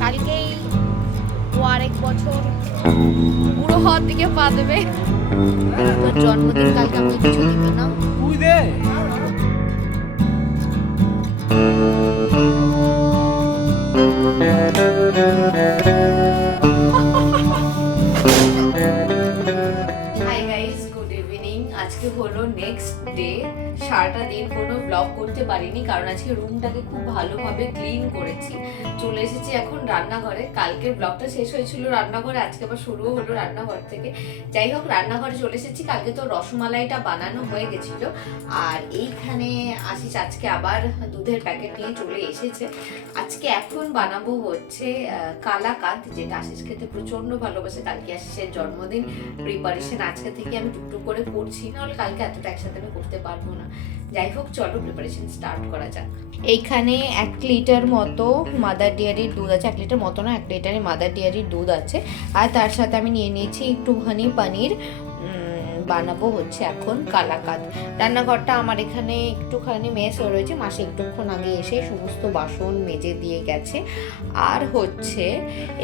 কালকেই ও আরেক বছর বুড়ো হওয়ার দিকে পা দেবে। তোর জন্মদিন কালকে আমাকে কিছু দিবে না? তুই দে। Hi guys, good evening. আজকে হলো নেক্সট ডে। সারাটা দিন কোনো ব্লগ করতে পারিনি কারণ আজকে রুমটাকে খুব ভালোভাবে ক্লিন করেছি। চলে এসেছি এখন রান্নাঘরে। কালকের ব্লগটা শেষ হয়েছিল রান্নাঘরে, আজকে আবার শুরুও হলো রান্নাঘর থেকে। যাই হোক, রান্নাঘরে চলে এসেছি। কালকে তো রসমালাইটা বানানো হয়ে গেছিল, আর এইখানে আশিস আজকে আবার দুধের প্যাকেট নিয়ে চলে এসেছে। আজকে এখন বানাবো হচ্ছে কালাকাঁদ, যেটা আশিস খেতে প্রচন্ড ভালোবাসে। কালকে আশিসের জন্মদিন, প্রিপারেশন আজকে থেকে আমি টুকটুক করে করছি, নাহলে কালকে এতটা একসাথে আমি করতে পারবো না। যাই হোক, চলো প্রিপারেশন স্টার্ট করা যাক। এইখানে 1 লিটার মতো মাদার ডেয়ারির দুধ আছে। 1 লিটার মতো না, 1 লিটারের মাদার ডেয়ারির দুধ আছে। আর তার সাথে আমি নিয়ে নিয়েছি একটুখানি পনির। বানাবো হচ্ছে এখন কালাকাঁদ। রান্নাঘরটা আমার এখানে একটুখানি মেস হয়ে রয়েছে। মাসে একটুক্ষণ আগে এসে সমস্ত বাসন মেজে দিয়ে গেছে। আর হচ্ছে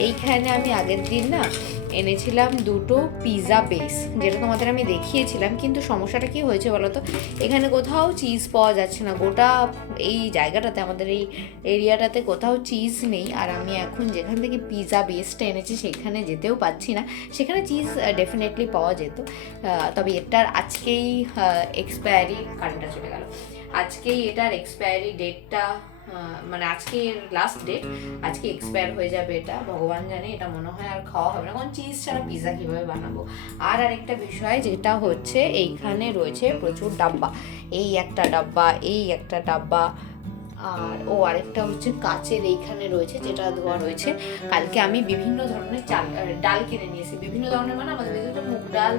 এইখানে আমি আগের দিন না এনেছিলাম 2টো পিৎজা বেস, যেটা তোমাদের আমি দেখিয়েছিলাম। কিন্তু সমস্যাটা কি হয়েছে বলো তো, এখানে কোথাও চিজ পাওয়া যাচ্ছে না। গোটা এই জায়গাটাতে, আমাদের এই এরিয়াটাতে কোথাও চিজ নেই। আর আমি এখন যেখান থেকে পিৎজা বেসটা এনেছি সেখানে যেতেও পাচ্ছি না। সেখানে চিজ ডেফিনেটলি পাওয়া যেত, তবে এটার আজকেই এক্সপায়ারি, কারেন্টটা চলে গেল, আজকেই এটার এক্সপায়ারি ডেটটা, মানে আজকে লাস্ট ডেট, আজকে এক্সপায়ার হয়ে যাবে। এটা ভগবান জানে, এটা মনে হয় আর খাওয়া হবে না, কারণ চিজ ছাড়া পিৎজা কীভাবে বানাবো। আর আরেকটা বিষয় যেটা হচ্ছে, এইখানে রয়েছে প্রচুর ডাব্বা। এই একটা ডাব্বা, এই একটা ডাব্বা, আর আরেকটা হচ্ছে কাচের এইখানে রয়েছে, যেটা ধোয়া রয়েছে। কালকে আমি বিভিন্ন ধরনের ডাল কিনে নিয়েছি। বিভিন্ন ধরনের মানে আমাদের ভিতরে মুগ ডাল,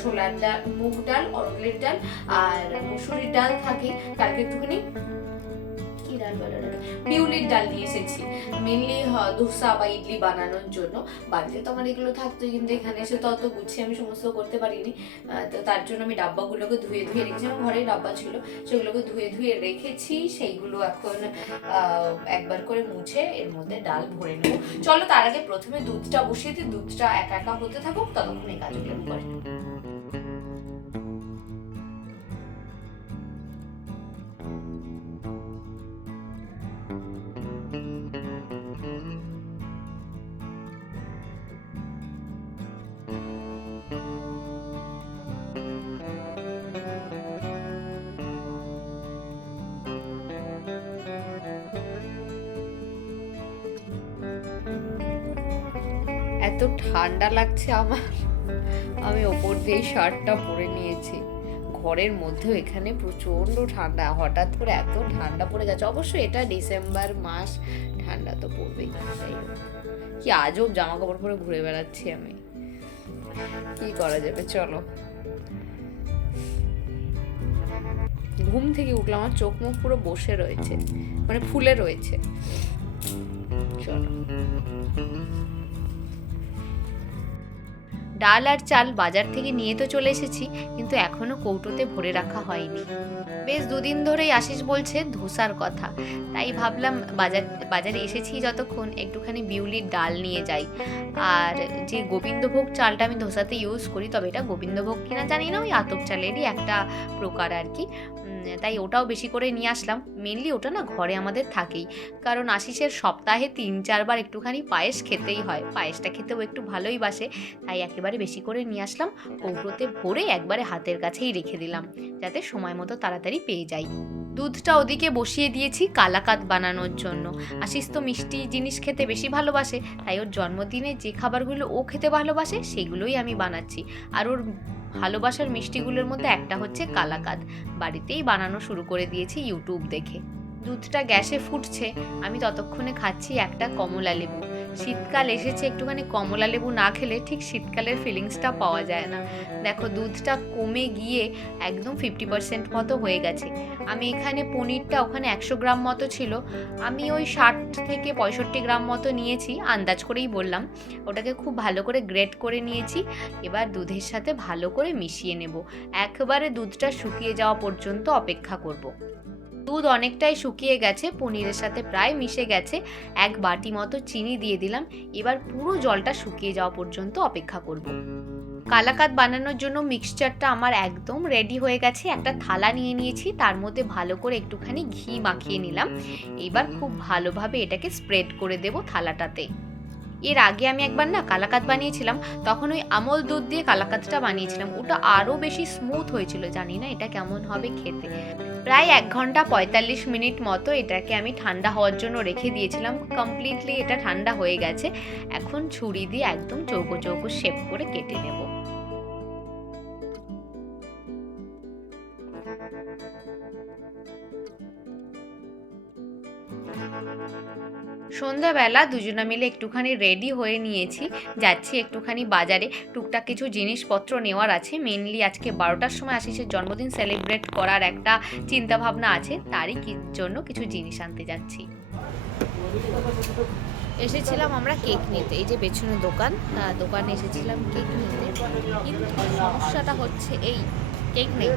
ছোলার ডাল, মুগ ডাল, অরগলের ডাল আর মসুরির ডাল থাকে। কালকে একটুখানি বিউলির ডাল নিয়ে এসেছি, মেনলি ধোসা বা ইডলি বানানোর জন্য। বাড়িতে তো আমার এগুলো থাকতো, কিন্তু এখানে এসে তো অত গুছিয়ে আমি সমস্ত করতে পারিনি। তো তার জন্য আমি ডাব্বাগুলোকে ধুয়ে রেখেছি। আমার ঘরে ডাব্বা ছিল, সেগুলোকে ধুয়ে রেখেছি। সেইগুলো এখন একবার করে মুছে এর মধ্যে ডাল ভরে নেবো। চলো তার আগে প্রথমে দুধটা বসিয়ে দিই। দুধটা একা একা হতে থাকুক, ততক্ষণ এই কাজগুলো আমি করে নেবো। এত ঠান্ডা লাগছে আমার, আমি ওপর দিয়ে শার্টটা পরে নিয়েছি। ঘরের মধ্যেও এখানে প্রচণ্ড ঠান্ডা, হঠাৎ করে এত ঠান্ডা পড়ে গেছে। অবশ্যই এটা ডিসেম্বর মাস, ঠান্ডা তো পড়বেই। কি আজব জামা কাপড় পরে ঘুরে বেড়াচ্ছি আমি, কি করা যাবে। চলো, ঘুম থেকে উঠলাম, আমার চোখ মুখ পুরো বসে রয়েছে, মানে ফুলে রয়েছে। চলো, ডাল আর চাল বাজার থেকে নিয়ে তো চলে এসেছি, কিন্তু এখনো কৌটোতে ভরে রাখা হয়নি। বেশ দুদিন ধরেই আশিস বলছে ধোসার কথা, তাই ভাবলাম বাজারে এসেছি যতক্ষণ, একটুখানি বিউলির ডাল নিয়ে যাই। আর যে গোবিন্দভোগ চালটা আমি ধোসাতে ইউজ করি, তবে এটা গোবিন্দভোগ কিনা জানি না, ওই আতপ চালেরই একটা প্রকার আর কি। তাই ওটাও বেশি করে নিয়ে আসলাম। মেনলি ওটা না ঘরে আমাদের থাকেই, কারণ আশিসের সপ্তাহে 3-4 বার একটুখানি পায়েস খেতেই হয়। পায়েসটা খেতেও একটু ভালোই বাসে, তাই একেবারে বেশি করে নিয়ে আসলাম। কৌটোতে ভরে একবারে হাতের কাছেই রেখে দিলাম, যাতে সময় মতো তাড়াতাড়ি পেয়ে যাই। দুধটা ওদিকে বসিয়ে দিয়েছি কালাকাঁদ বানানোর জন্য। আশিস তো মিষ্টি জিনিস খেতে বেশি ভালোবাসে, তাই ওর জন্মদিনে যে খাবারগুলো ও খেতে ভালোবাসে সেগুলোই আমি বানাচ্ছি। আর ওর ভালোবাসার মিষ্টিগুলোর মধ্যে একটা হচ্ছে কালাকাঁদ। বাড়িতেই বানানো শুরু করে দিয়েছি ইউটিউব দেখে। দুধটা গ্যাসে ফুটছে, আমি ততক্ষণে খাচ্ছি একটা কমলা লেবু। শীতকাল এসেছে, একটুখানি কমলা লেবু না খেলে ঠিক শীতকালের ফিলিংসটা পাওয়া যায় না। দেখো, দুধটা কমে গিয়ে একদম 50% মতো হয়ে গেছে। আমি এখানে পনিরটা, ওখানে 100 গ্রাম মতো ছিল, আমি ওই 60 থেকে 65 গ্রাম মতো নিয়েছি, আন্দাজ করেই বললাম। ওটাকে খুব ভালো করে গ্রেট করে নিয়েছি। এবার দুধের সাথে ভালো করে মিশিয়ে নেব, একবারে দুধটা শুকিয়ে যাওয়া পর্যন্ত অপেক্ষা করব। দুধ অনেকটাই শুকিয়ে গেছে, পনিরের সাথে প্রায় মিশে গেছে। এক বাটি মতো চিনি দিয়ে দিলাম। এবার পুরো জলটা শুকিয়ে যাওয়া পর্যন্ত অপেক্ষা করব। কালাকাদ বানানোর জন্য মিক্সচারটা আমার একদম রেডি হয়ে গেছে। একটা থালা নিয়ে নিয়েছি, তার মধ্যে ভালো করে একটুখানি ঘি মাখিয়ে নিলাম। এবার খুব ভালোভাবে এটাকে স্প্রেড করে দেব থালাটাতে। এর আগে আমি একবার না কালাকাদ বানিয়েছিলাম, তখন ওই আমল দুধ দিয়ে কালাকাদটা বানিয়েছিলাম, ওটা আরও বেশি স্মুথ হয়েছিল। জানি না এটা কেমন হবে খেতে। প্রায় 1 ঘন্টা 45 মিনিট মতো এটাকে আমি ঠান্ডা হওয়ার জন্য রেখে দিয়েছিলাম। কমপ্লিটলি এটা ঠান্ডা হয়ে গেছে। এখন ছুরি দিয়ে একদম চৌকো চৌকো শেপ করে কেটে নেব। সন্ধ্যাবেলা দুজনে মিলে একটুখানি রেডি হয়ে নিয়েছি, যাচ্ছি একটুখানি বাজারে। টুকটাক কিছু জিনিসপত্র নেওয়ার আছে। মেনলি আজকে 12টার সময় আশিসের জন্মদিন সেলিব্রেট করার একটা চিন্তা ভাবনা আছে, তারই জন্য কিছু জিনিস আনতে যাচ্ছি। এসেছিলাম আমরা কেক নিতে, এই যে পেছনে দোকানে এসেছিলাম কেক নিতে। কিন্তু সমস্যাটা হচ্ছে এই কেক নেই।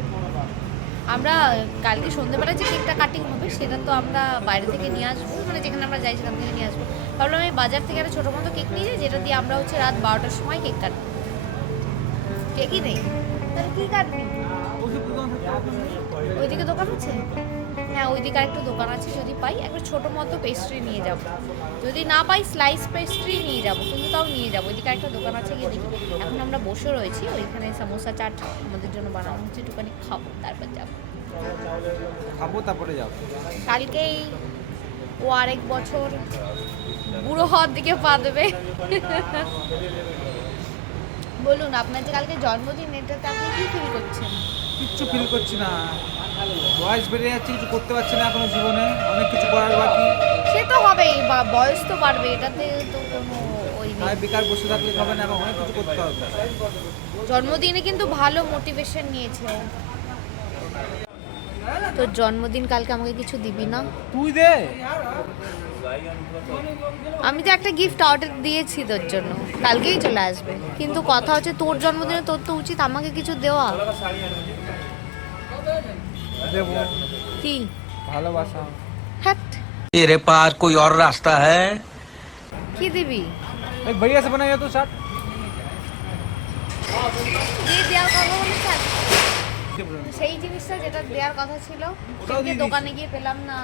আমরা কালকে সন্ধ্যেবেলা যে কেকটা কাটিং হবে সেটা তো আমরা বাইরে থেকে নিয়ে আসবো, মানে যেখানে আমরা যাই সেখান থেকে নিয়ে আসবো। ভাবলাম আমি বাজার থেকে একটা ছোটো মতো কেক নিয়ে যাই, যেটা দিয়ে আমরা হচ্ছে রাত 12টার সময় কেক কাটবো। কেকই নেই, তাহলে কী কাটবি? ওইদিকে দোকান আছে? হ্যাঁ, ওইদিকে আরেকটা দোকান আছে, যদি পাই একটা ছোটো মতো পেস্ট্রি নিয়ে যাব। যদি না পাই স্লাইস পেস্ট্রি নিয়ে যাব, কিন্তু তাও নিয়ে যাবো। ওইদিকে আরেকটা দোকান আছে, গিয়ে দেখি। এখন আমরা বসে রয়েছি, ওইখানে সমোসা চাট আমাদের জন্য বানানো হচ্ছে, একটুখানি খাবো তারপর যাবো। তারপরে যাবো। কালকেই ও আরেক বছর বুড়ো হওয়ার দিকে পা দেবে। বলুন, আপনার যে কালকে জন্মদিন, এটাতে আপনি কি ফিল করছেন? কিচ্ছু ফিল করছি না, বয়স বেড়ে যাচ্ছে, কিছু করতে পারছি না এখনো জীবনে, অনেক কিছু করার বাকি। সে তো হবেই, বয়স তো বাড়বে, এটাতে তো কোনো ওই নেই। বেকার বসে থাকলে হবে না, অনেক কিছু করতে হবে। জন্মদিনে কিন্তু ভালো মোটিভেশন নিয়েছে। তো জন্মদিন কালকে আমাকে কিছু দিবি না? তুই দে। আমি তো একটা গিফট অর্ডার দিয়েছি তোর জন্য, কালকেই চলে আসবে। কিন্তু কথা হচ্ছে তোর জন্মদিনে তোর তো উচিত আমাকে কিছু দেওয়া। দেবো। কি? ভালোবাসা। হ্যাঁ, तेरे पास कोई और रास्ता है? কি দিবি? एक बढ़िया से बनाइए तो शर्ट। দিয়ে দেওয়ার কথা বলেছে। সেই জিনিসটা যেটা দেওয়ার কথা ছিল, সেটা দোকানে গিয়ে পেলাম না।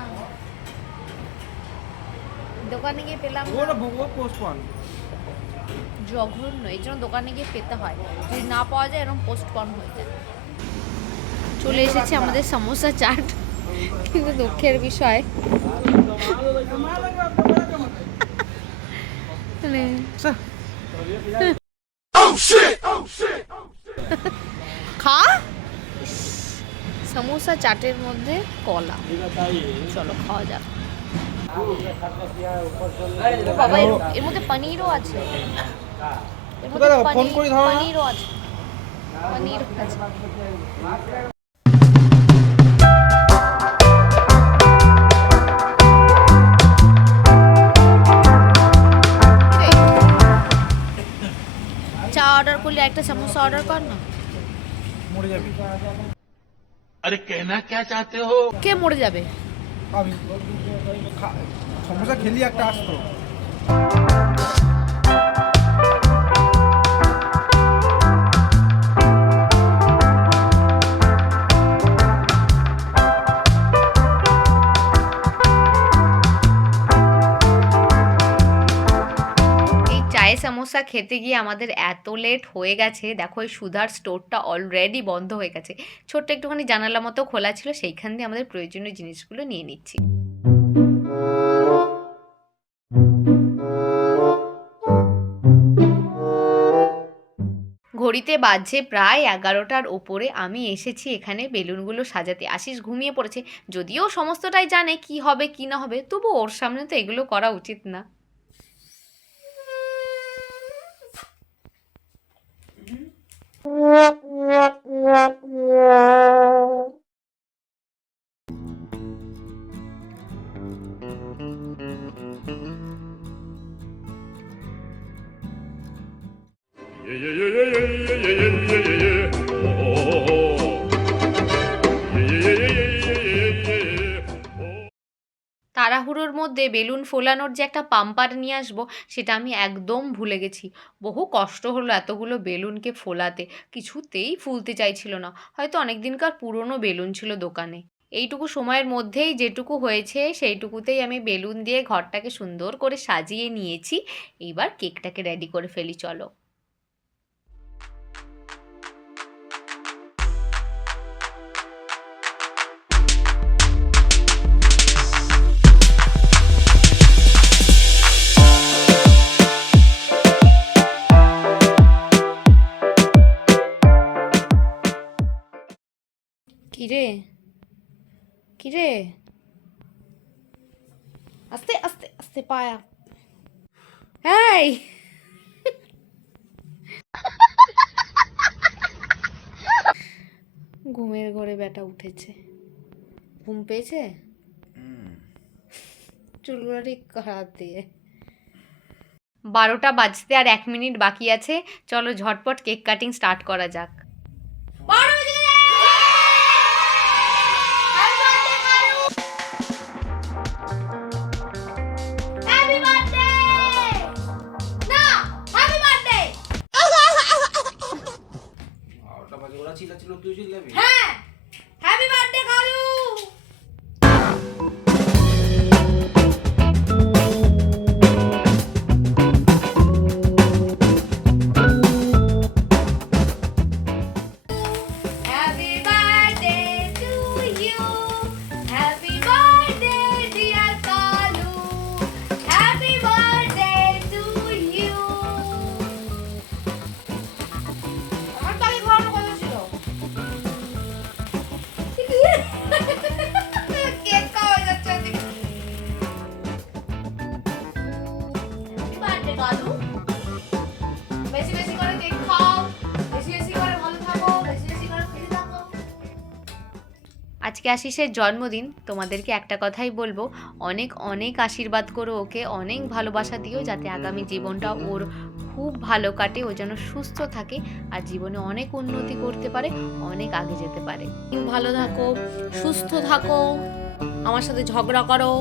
দোকানে গিয়ে পেলাম না, वो पोस्टपोन। জঘন্য। এই জন্য দোকানে গিয়ে পেতে হয়, যদি না পাওয়া যায় এরকম পোস্টপন হয়ে যায়। চলে এসেছে আমাদের সমোসা চাট, কিন্তু দুঃখের বিষয় খা সমোসা চাটের মধ্যে কলা। চলো খাওয়া যাক। বাবা, এর মধ্যে পনিরও আছে, এর মধ্যে পনিরও আছে, পনির আছে। চা অর্ডার করলে একটা সমোসা অর্ডার কর না। মরে যাবি। अरे कहना क्या चाहते हो? কে মরে যাবে? আমি সমস্যা খেলি একটা আসতো। সমোসা খেতে গিয়ে আমাদের এত লেট হয়ে গেছে। দেখো, এই সুধার স্টোরটা অলরেডি বন্ধ হয়ে গেছে। ছোট্ট একটুখানি জানালা মতো খোলা ছিল, সেইখান দিয়ে আমাদের প্রয়োজনীয় জিনিসগুলো নিয়ে নিচ্ছি। ঘড়িতে বাজছে প্রায় 11টার ওপরে। আমি এসেছি এখানে বেলুনগুলো সাজাতে। আশিস ঘুমিয়ে পড়েছে, যদিও সমস্তটাই জানে কি হবে কি না হবে, তবু ওর সামনে তো এগুলো করা উচিত না। তাড়াহুড়োর মধ্যে বেলুন ফোলানোর যে একটা পাম্পার নিয়ে আসবো সেটা আমি একদম ভুলে গেছি। বহু কষ্ট হলো এতগুলো বেলুনকে ফোলাতে, কিছুতেই ফুলতে চাইছিল না। হয়তো অনেক দিনকার পুরনো বেলুন ছিল দোকানে। এইটুকু সময়ের মধ্যেই যেটুকু হয়েছে সেইটুকুতেই আমি বেলুন দিয়ে ঘরটাকে সুন্দর করে সাজিয়ে নিয়েছি। এইবার কেকটাকে রেডি করে ফেলি, চলো। কিরে কিরে, আস্তে আস্তে আস্তে পায়া, এই ঘুমের ঘরে ব্যাটা উঠেছে, ঘুম পেয়েছে, চুলগুলো ঠিক হাত দিয়ে। 12টা বাজতে আর 1 মিনিট বাকি আছে, চলো ঝটপট কেক কাটিং স্টার্ট করা যাক। ওরা চিল্লাচ্ছিল, তুই চিল্লাবি? হ্যাঁ, happy birthday Kalu. Happy birthday to you, happy birthday dear Kalu, happy birthday to you. আমার তাকে ঘোরানো কথা ছিল। কেক খাওয়া যাচ্ছে ওদিকে। হ্যাপি বার্থডে কালু, বেশি বেশি করে কেক খাও, বেশি বেশি করে ভালো থাকো, বেশি বেশি করে খুশি থাকো। আজকে আশিসের জন্মদিন, তোমাদেরকে একটা কথাই বলবো, অনেক অনেক আশীর্বাদ করো ওকে, অনেক ভালোবাসা দিও, যাতে আগামী জীবনটা ওর খুব ভালো কাটে, ও যেন সুস্থ থাকে আর জীবনে অনেক উন্নতি করতে পারে, অনেক আগে যেতে পারে। ভালো থাকো, সুস্থ থাকো, আমার সাথে ঝগড়া করো।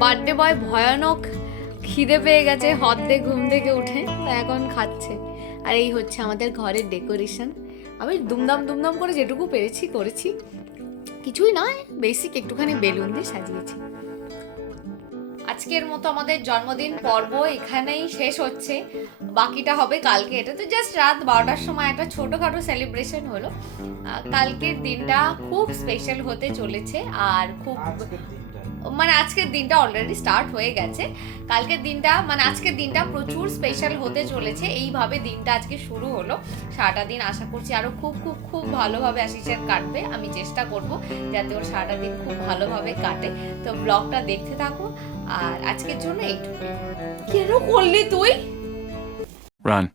বার্থডে বয় ভয়ানক খিদে পেয়ে গেছে, অর্ধেক ঘুম থেকে উঠে, তা এখন খাচ্ছে। আর এই হচ্ছে আমাদের ঘরের ডেকোরেশন। আমি দুমদাম দুমদাম করে যেটুকু পেরেছি করেছি, কিছুই নয়, বেসিক একটুখানি বেলুন দিয়ে সাজিয়েছি। আজকের মতো আমাদের জন্মদিন পর্ব এখানেই শেষ হচ্ছে, বাকিটা হবে কালকে। এটা তো জাস্ট রাত 12টার সময় একটা ছোটোখাটো সেলিব্রেশন হলো। কালকের দিনটা খুব স্পেশাল হতে চলেছে, আর খুব মানে আজকের দিনটা অলরেডি স্টার্ট হয়ে গেছে। কালকের দিনটা মানে আজকের দিনটা প্রচুর স্পেশাল হতে চলেছে। এইভাবে দিনটা আজকে শুরু হলো, সারাটা দিন আশা করছি আরও খুব খুব খুব ভালোভাবে আশিসের কাটবে। আমি চেষ্টা করব যাতে ওর সারাটা দিন খুব ভালোভাবে কাটে। তো ব্লগটা দেখতে থাকো, আর আজকের জন্য এইটুকু। কেন করলি তুই? Run.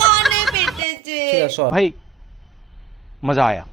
কানে পেটেছে। ঠিক আছে, भाई मजा आया।